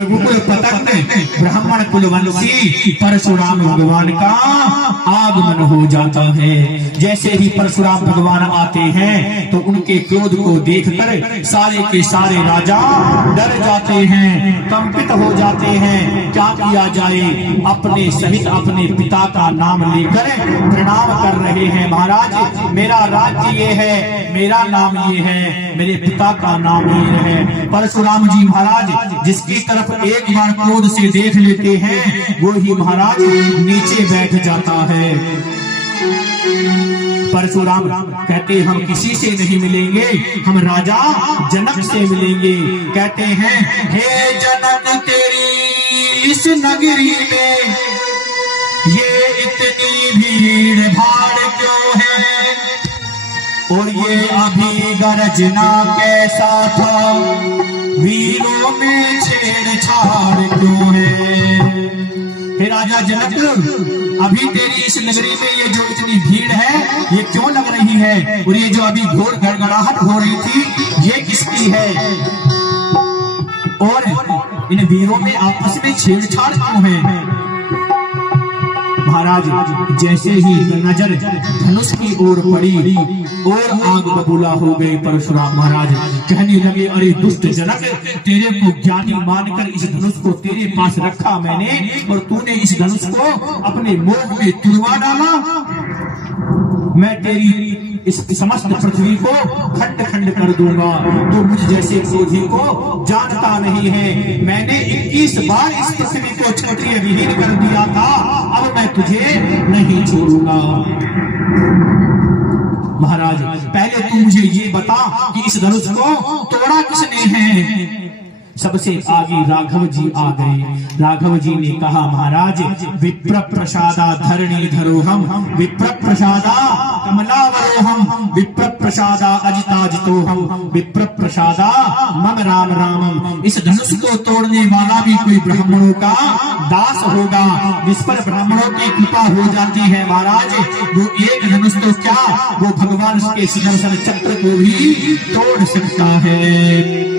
रघुकुल पतंग ब्राह्मण कुलवंशी परशुराम भगवान का आगमन हो जाता है। जैसे ही परशुराम भगवान आते हैं तो उनके क्रोध को देखकर सारे के सारे राजा डर जाते हैं, कंपित हो जाते हैं। क्या किया जाए, अपने सहित अपने पिता का नाम लेकर प्रणाम कर रहे हैं। महाराज मेरा राज्य ये है, मेरा नाम ये है, मेरे पिता का नाम ये है। परशुराम जी महाराज जिसकी तरफ एक बार क्रोध से देख लेते हैं वो ही महाराज नीचे बैठ जाता है। परशुराम कहते हम किसी से नहीं मिलेंगे, हम राजा जनक से मिलेंगे। कहते हैं हे जनक तेरी इस नगरी में ये इतनी भीड़ भाड़ क्यों है, और ये अभी गर्जना कैसा था, वीरों में छेड़छाड़ क्यों है। हे राजा जनक, अभी तेरी इस नगरी में ये जो इतनी भीड़ है ये क्यों लग रही है, और ये जो अभी घोर गड़गड़ाहट हो रही थी ये किसकी है, और इन वीरों में आपस में छेड़छाड़ क्यों है। महाराज जैसे ही नजर धनुष की ओर पड़ी और आग बबूला हो गई। परशुराम महाराज कहने लगे अरे दुष्ट जनक, तेरे को ज्ञानी मानकर इस धनुष को तेरे पास रखा मैंने, और तूने इस धनुष को अपने मोह में तुड़वा डाला। मैं तेरी इस समस्त पृथ्वी को खंड खंड कर दूंगा। तो मुझ जैसे क्रोधी को जानता नहीं है। मैंने 21 बार इस पृथ्वी को क्षत्रिय विहीन कर दिया था, अब मैं तुझे नहीं छोड़ूंगा। महाराज पहले तू मुझे ये बता कि इस धनुष को तोड़ा किसने है। सबसे आगे राघव जी आ गए। राघव जी ने कहा महाराज विप्र प्रसादा धरणी धरोहम, विप्र प्रसादा कमलावरोहम, विप्र प्रसादा अजिताजितोहम, विप्र प्रसादा मम राम रामम। इस धनुष को तोड़ने वाला भी कोई ब्राह्मणों का दास होगा, जिस पर ब्राह्मणों की कृपा हो जाती है। महाराज वो एक धनुष तो क्या, वो भगवान के सुदर्शन चक्र को भी तोड़ सकता है।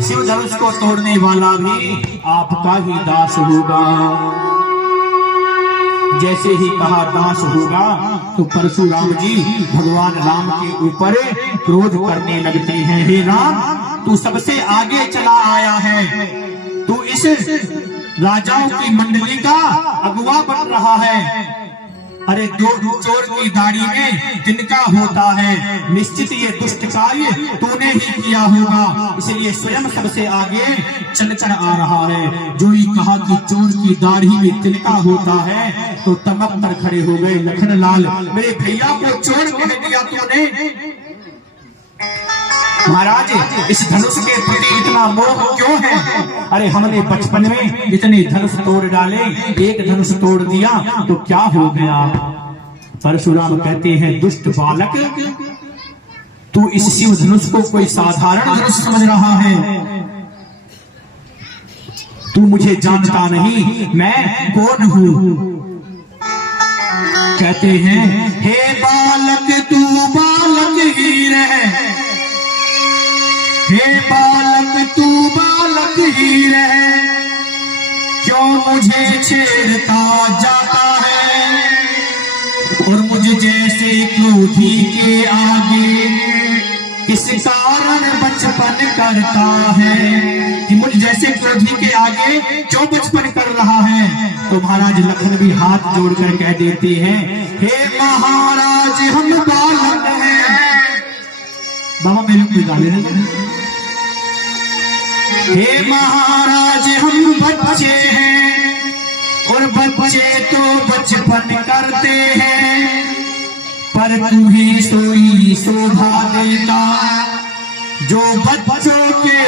शिव धनुष को तोड़ने वाला भी आपका ही दास होगा। जैसे ही कहा दास होगा तो परशुराम जी भगवान राम के ऊपर क्रोध करने लगते हैं। हे राम, तू सबसे आगे चला आया है, तू इस राजाओं की मंडली का अगुवा बन रहा है। अरे दो चोर की दाढ़ी में तिनका होता है, निश्चित ये दुष्ट कार्य तूने ही किया होगा, इसलिए स्वयं सबसे आगे चल आ रहा है। जो ही कहा कि चोर की दाढ़ी में तिनका होता है तो तमक कर खड़े हो गए। लखनलाल, मेरे भैया को चोर कह दिया तूने। महाराज इस धनुष के प्रति इतना मोह क्यों है। अरे हमने बचपन में इतने धनुष तोड़ डाले, एक धनुष तोड़ दिया तो क्या हो गया। परशुराम कहते हैं दुष्ट बालक, तू इस शिव धनुष को कोई साधारण धनुष समझ रहा है, तू मुझे जानता नहीं, मैं कौन हूं। कहते हैं हे बालक तू बालक ही रहे, हे बालक तू बालक ही रहे, क्यों मुझे छेड़ता जाता है, और मुझे जैसे क्रोधी के आगे किस कारण बचपन करता है, कि मुझ जैसे क्रोधी के आगे क्यों बचपन कर रहा है। तो महाराज लखन भी हाथ जोड़कर कह देते हैं हे महाराज हम बालक हैं। बाबा मेरे को गाने लगे, हे महाराज हम बच्चे हैं और बच्चे तो बचपन करते हैं, पर तुम्हें सोई शोभा देता जो बच्चों के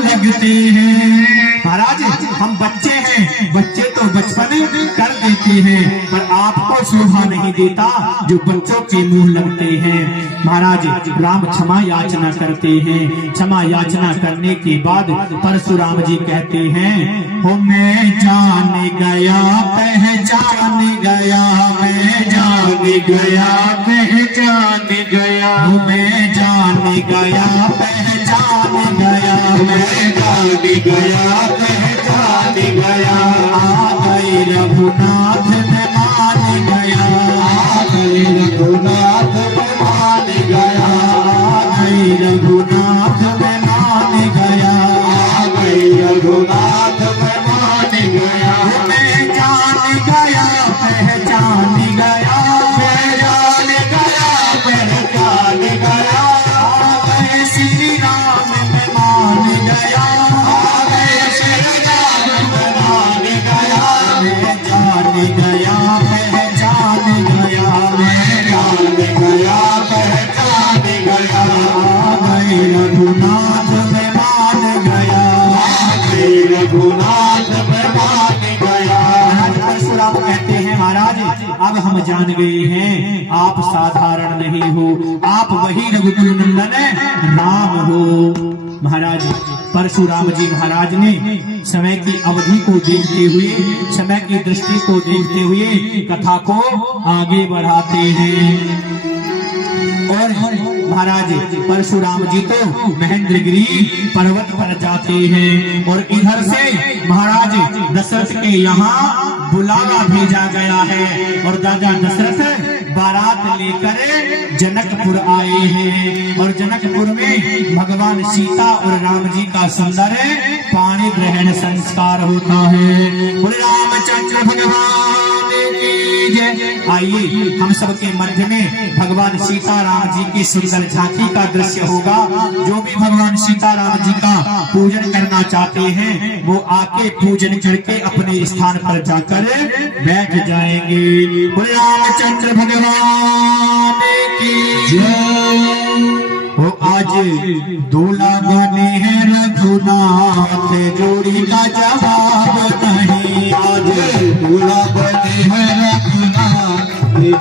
लगते हैं। महाराज हम बच्चे हैं, बच्चे तो बचपन कर देते हैं, पर आपको शोभा नहीं देता जो बच्चों के मुंह लगते हैं। महाराज राम क्षमा याचना करते हैं। क्षमा याचना करने के बाद परशुराम जी कहते हैं, हो मैं जान गया पहचान गया, मैं जान गया पहचान गया, मैं जान गया पहचान गया, मैं जान गया पहचान गया। आ गई रघुनाथ में मान गया, आ गई रघुनाथ में मान गया, आ गई रघुनाथ में मान गया, आ गई रघुनाथ में मान गया। मैं जान गया पहचान गया, मैं जान गया पहचान गया। आ गए श्री राम में मान गया, आ गए श्री राम में मान गया। मैं जान गया पहचान गया, मैं जान गया पहचान गया। आ गए रघुनाथ में मान गया, आ गए रघुनाथ में मान गया। परशुराम कहते हैं, महाराज अब हम जान गए हैं आप साधारण नहीं हो, आप वही रघुकुल नंदन राम हो। महाराज परशुराम जी महाराज ने समय की अवधि को देखते हुए, समय की दृष्टि को देखते हुए कथा को आगे बढ़ाते हैं। और महाराज परशुराम जी तो महेंद्रगिरी पर्वत पर जाते हैं, और इधर से महाराज दशरथ के यहाँ बुलावा भेजा गया है, और राजा दशरथ बारात लेकर जनकपुर आए हैं, और जनकपुर में भगवान सीता और राम जी का सुंदर पाणी ग्रहण संस्कार होता है। बोले रामचंद्र भगवान की जय। आइए हम सबके मध्य में भगवान सीता राम जी की सुंदर झांकी का दृश्य होगा। जो भी भगवान सीता राम जी का पूजन करना चाहते हैं वो आके पूजन करके अपने स्थान पर जाकर बैठ जाएंगे। बोले रामचंद्र भगवान की जय। वो आज दूल्हा बने हैं रघुनाथ, जोड़ी का जवाब नहीं। आज दूल्हा बने हैं रघुनाथ,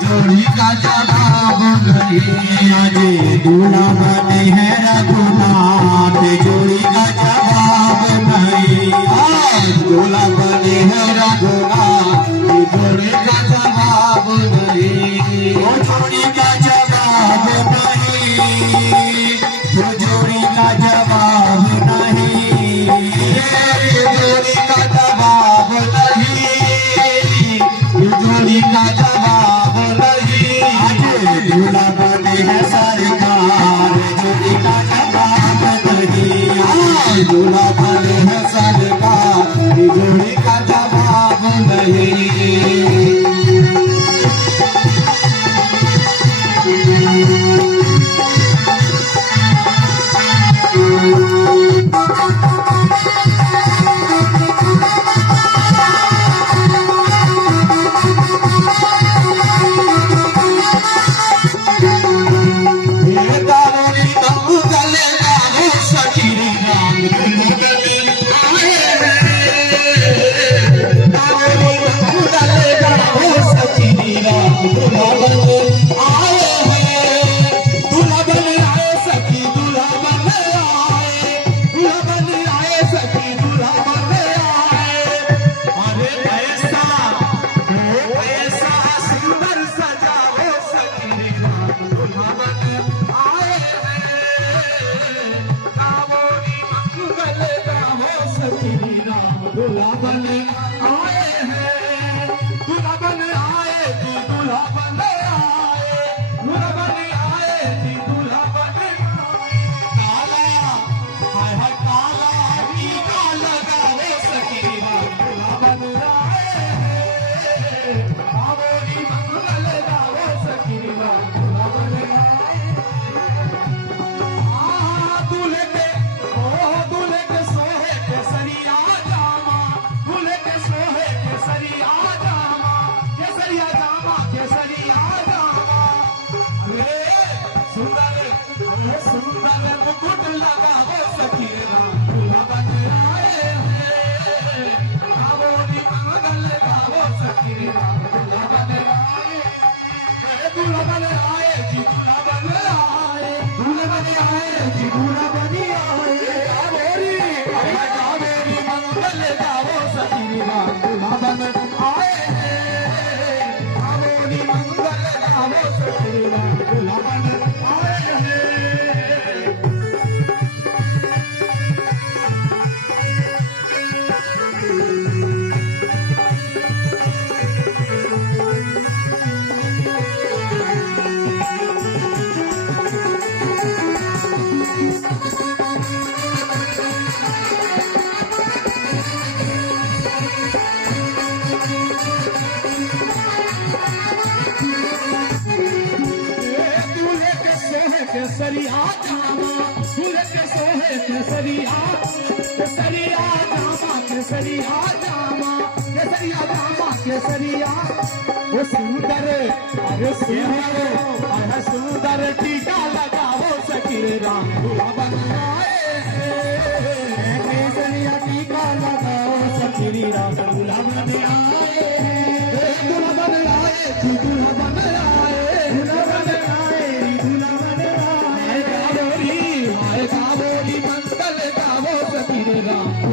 जोड़ी का जवाब नहीं। आज दूल्हा बने हैं रघुनाथ, जोड़ी का जवाब नहीं। आज दूल्हा बने हैं रघुनाथ, जोड़ी का जवाब नहीं। वो जोड़ी का जवाब नहीं, वो जोड़ी का जवाब नहीं, जोड़ी का जवाब नहीं, जोड़ी का जवाब नहीं। आज दूल्हा बने हैं सरकार, मुकुट लगाओ सखी राम दूल्हा बन आए हैं। गावो नी मंगल गावो सखी राम दूल्हा बन आए। दूल्हा बन आए जी दूल्हा बन आए। दूल्हा बन आए जी दूल्हा बन आए। कावेरी मंगल गावो सखी राम दूल्हा बन आए हैं। कावेरी मंगल गावो सखी राम दूल्हा बन आए हैं। केसरिया जामा दूल्हे के सोहे केसरिया केसरिया जामा केसरिया जामा केसरिया जामा केसरिया वो सुंदर अरे सुंदर अरे सुंदर टीका लगाओ सखी राम दूल्हा बन आए। केसरिया टीका लगाओ सखी राम दूल्हा बन आए। दूल्हा बन आए जी दूल्हा बन आए। दूल्हा बन आए दूल्हा बन आए। कावेरी मंगल गावो सखी राम